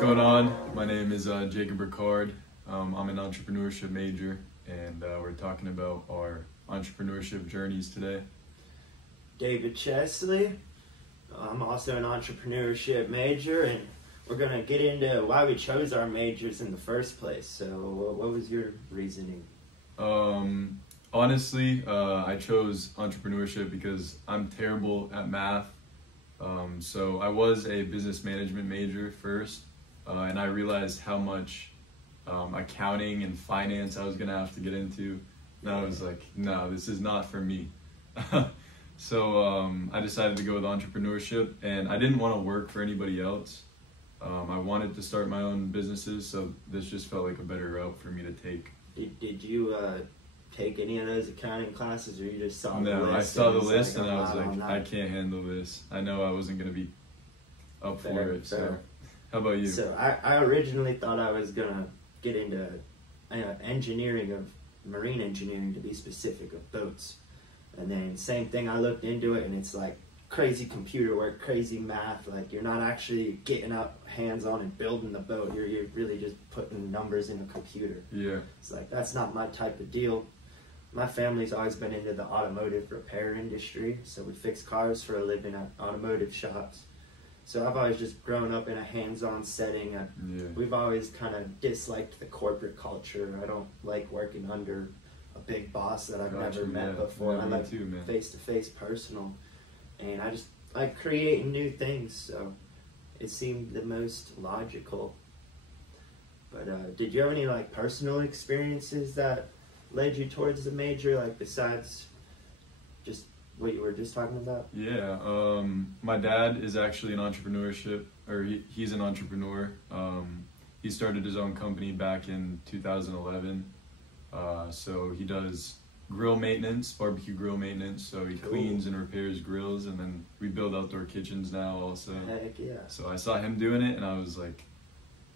going on? My name is Jacob Ricard. I'm an entrepreneurship major, and we're talking about our entrepreneurship journeys today. David Chesley. I'm also an entrepreneurship major, and we're going to get into why we chose our majors in the first place. So what was your reasoning? Honestly, I chose entrepreneurship because I'm terrible at math. So I was a business management major first, and I realized how much accounting and finance I was going to have to get into. And I was like, no, this is not for me. So I decided to go with entrepreneurship, and I didn't want to work for anybody else. I wanted to start my own businesses, so this just felt like a better route for me to take. Did you take any of those accounting classes, or you just saw the list? No, I saw the list and I was like, I can't handle this. I know I wasn't going to be up for it. So, how about you? So I originally thought I was going to get into engineering, of marine engineering to be specific, of boats. And then same thing, I looked into it, and it's like crazy computer work, crazy math. Like, you're not actually getting up hands-on and building the boat. You're really just putting numbers in a computer. Yeah. It's like, that's not my type of deal. My family's always been into the automotive repair industry, so we fix cars for a living at automotive shops. So I've always just grown up in a hands-on setting. We've always kind of disliked the corporate culture. I don't like working under a big boss that I've never met before. Yeah, I like face-to-face personal. And I just like creating new things, so it seemed the most logical. But did you have any like personal experiences that led you towards the major, like besides just what you were just talking about? Yeah, my dad is actually he's an entrepreneur. He started his own company back in 2011. So he does barbecue grill maintenance. So he cleans and repairs grills, and then we build outdoor kitchens now also. Heck yeah. So I saw him doing it, and I was like,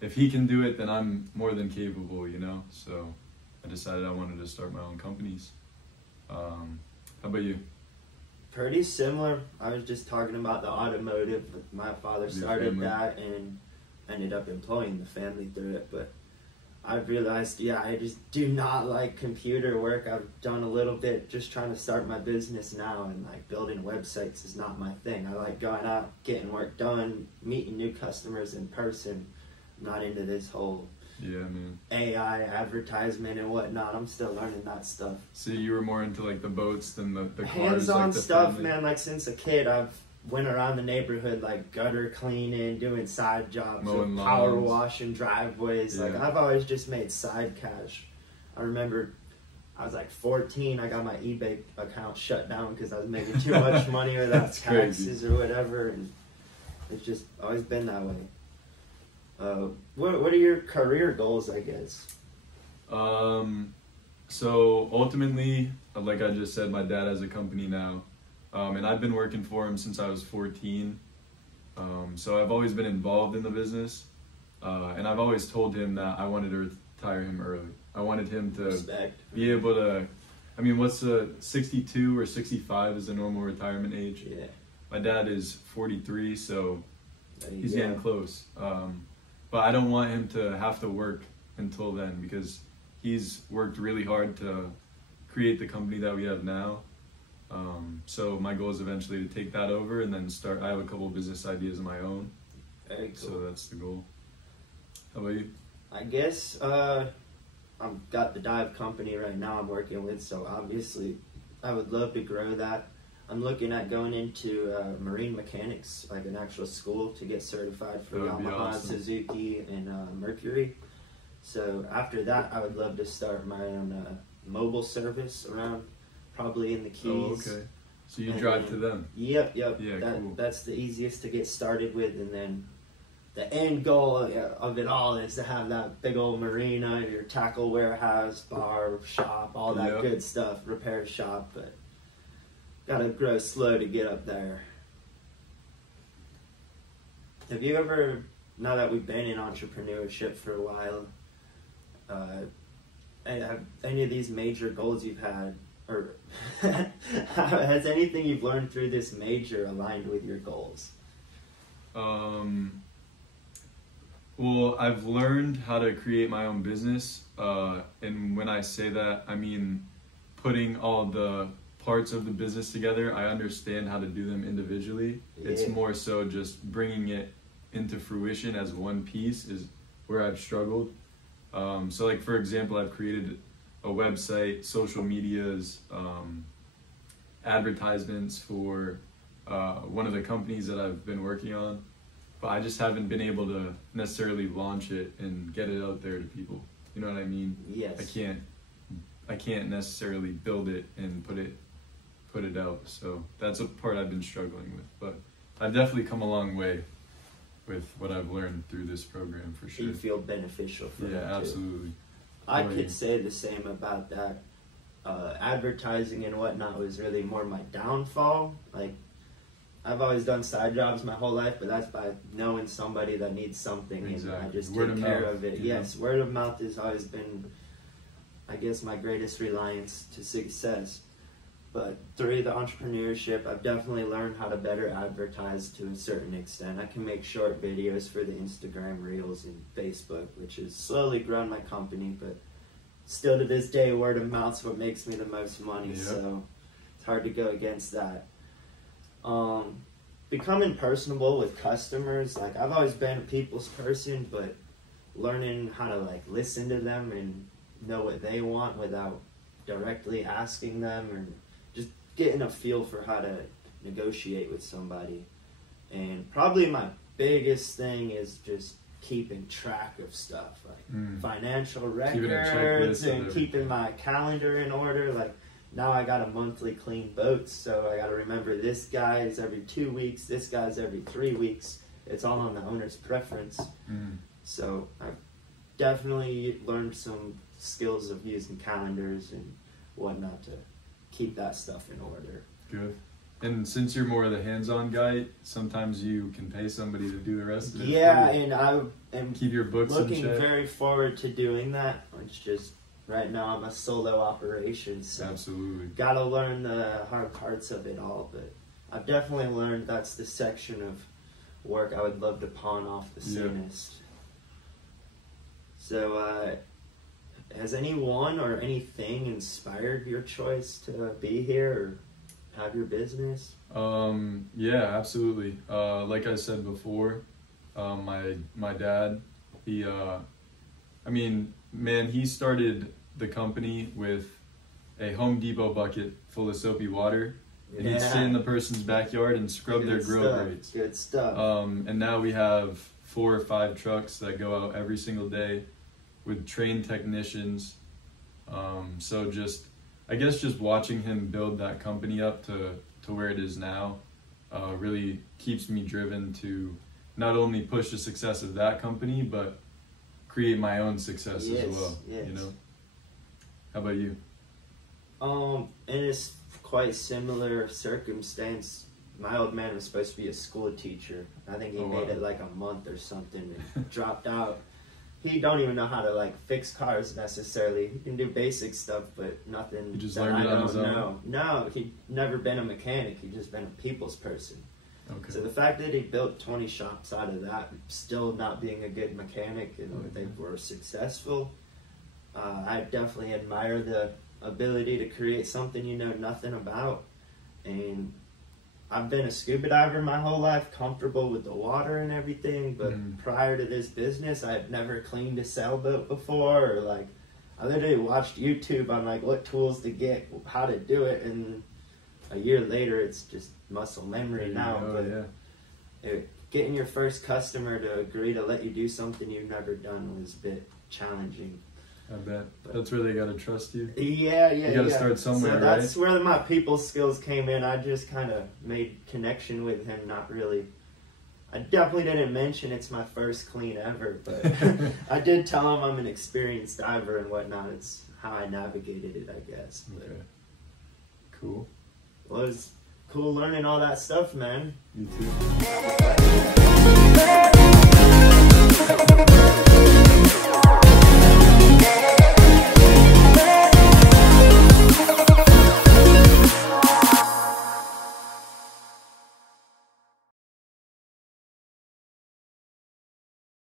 if he can do it, then I'm more than capable, you know? So I decided I wanted to start my own companies. How about you? Pretty similar. I was just talking about the automotive. My father started that and ended up employing the family through it. But I realized, I just do not like computer work. I've done a little bit just trying to start my business now, and like building websites is not my thing. I like going out, getting work done, meeting new customers in person. I'm not into this whole AI advertisement and whatnot. I'm still learning that stuff. So you were more into like the boats than the cars? Hands-on like stuff, family? man. Like since a kid, I've went around the neighborhood like gutter cleaning, doing side jobs, mowing power lawns, washing driveways. Like I've always just made side cash. I remember I was like 14. I got my eBay account shut down because I was making too much money without taxes or whatever, and it's just always been that way. What are your career goals, I guess? So ultimately, like I just said, my dad has a company now, and I've been working for him since I was 14. So I've always been involved in the business, and I've always told him that I wanted to retire him early. I wanted him to be able to, what's the 62 or 65 is the normal retirement age? Yeah. My dad is 43, so he's getting close. But I don't want him to have to work until then, because he's worked really hard to create the company that we have now. So my goal is eventually to take that over and then start. I have a couple of business ideas of my own. Very cool. So that's the goal. How about you? I guess I've got the dive company right now I'm working with, so obviously I would love to grow that. I'm looking at going into marine mechanics, like an actual school to get certified for Yamaha, Suzuki, and Mercury. So after that, I would love to start my own mobile service around, probably in the Keys. Oh, okay. So you drive to them? Yep. Yeah, cool. That's the easiest to get started with, and then the end goal of it all is to have that big old marina, your tackle warehouse, bar, shop, all that good stuff, repair shop, but gotta grow slow to get up there. Have you ever, now that we've been in entrepreneurship for a while, have any of these major goals you've had, or has anything you've learned through this major aligned with your goals? Well, I've learned how to create my own business, and when I say that, I mean putting all the parts of the business together. I understand how to do them individually. Yeah. It's more so just bringing it into fruition as one piece is where I've struggled. So like, for example, I've created a website, social medias, advertisements for one of the companies that I've been working on, but I just haven't been able to necessarily launch it and get it out there to people. You know what I mean? Yes. I can't necessarily build it and put it out. So that's a part I've been struggling with, but I've definitely come a long way with what I've learned through this program, for sure. You feel beneficial from it, too. Yeah, absolutely. I could say the same about that. Advertising and whatnot was really more my downfall. Like, I've always done side jobs my whole life, but that's by knowing somebody that needs something, exactly. And I just word take of care mouth, of it. You know? Yes, word of mouth has always been, I guess, my greatest reliance to success. But through the entrepreneurship, I've definitely learned how to better advertise to a certain extent. I can make short videos for the Instagram Reels and Facebook, which has slowly grown my company, but still to this day, word of mouth's what makes me the most money, Yep. so it's hard to go against that. Becoming personable with customers, like, I've always been a people's person, but learning how to, like, listen to them and know what they want without directly asking them, or just getting a feel for how to negotiate with somebody. And probably my biggest thing is just keeping track of stuff, like financial records and keeping my calendar in order. Like, now I got a monthly clean boat, so I got to remember this guy is every 2 weeks, this guy's every 3 weeks. It's all on the owner's preference. So I've definitely learned some skills of using calendars and whatnot to keep that stuff in order. Good. And since you're more of the hands-on guy, sometimes you can pay somebody to do the rest of it. Yeah, and I am keep your books looking in check. very forward to doing that. It's just right now I'm a solo operation, so absolutely gotta learn the hard parts of it all. But I've definitely learned that's the section of work I would love to pawn off the soonest. So, has anyone or anything inspired your choice to be here or have your business? Yeah, absolutely. Like I said before, my dad, he started the company with a Home Depot bucket full of soapy water, and he'd sit in the person's backyard and scrub their grill grates. Good stuff. And now we have 4 or 5 trucks that go out every single day with trained technicians. So I guess just watching him build that company up to where it is now really keeps me driven to not only push the success of that company, but create my own success as well. Yes. You know? How about you? And it's quite similar circumstance. My old man was supposed to be a school teacher. I think he made it like a month or something and dropped out. He don't even know how to like fix cars necessarily. He can do basic stuff, but nothing. He just learned it on his own? No, he'd never been a mechanic. He'd just been a people's person. Okay. So the fact that he built 20 shops out of that, still not being a good mechanic, and they were successful, I definitely admire the ability to create something you know nothing about. And I've been a scuba diver my whole life, comfortable with the water and everything, but prior to this business, I had never cleaned a sailboat before, or like, I literally watched YouTube on like what tools to get, how to do it, and a year later, it's just muscle memory now. Getting your first customer to agree to let you do something you've never done was a bit challenging. I bet. That's where they gotta trust you. Yeah. You gotta start somewhere, so that's where my people skills came in. I just kind of made connection with him, not really. I definitely didn't mention it's my first clean ever, but I did tell him I'm an experienced diver and whatnot. It's how I navigated it, I guess. But, okay. Cool. Well, it was cool learning all that stuff, man. You too.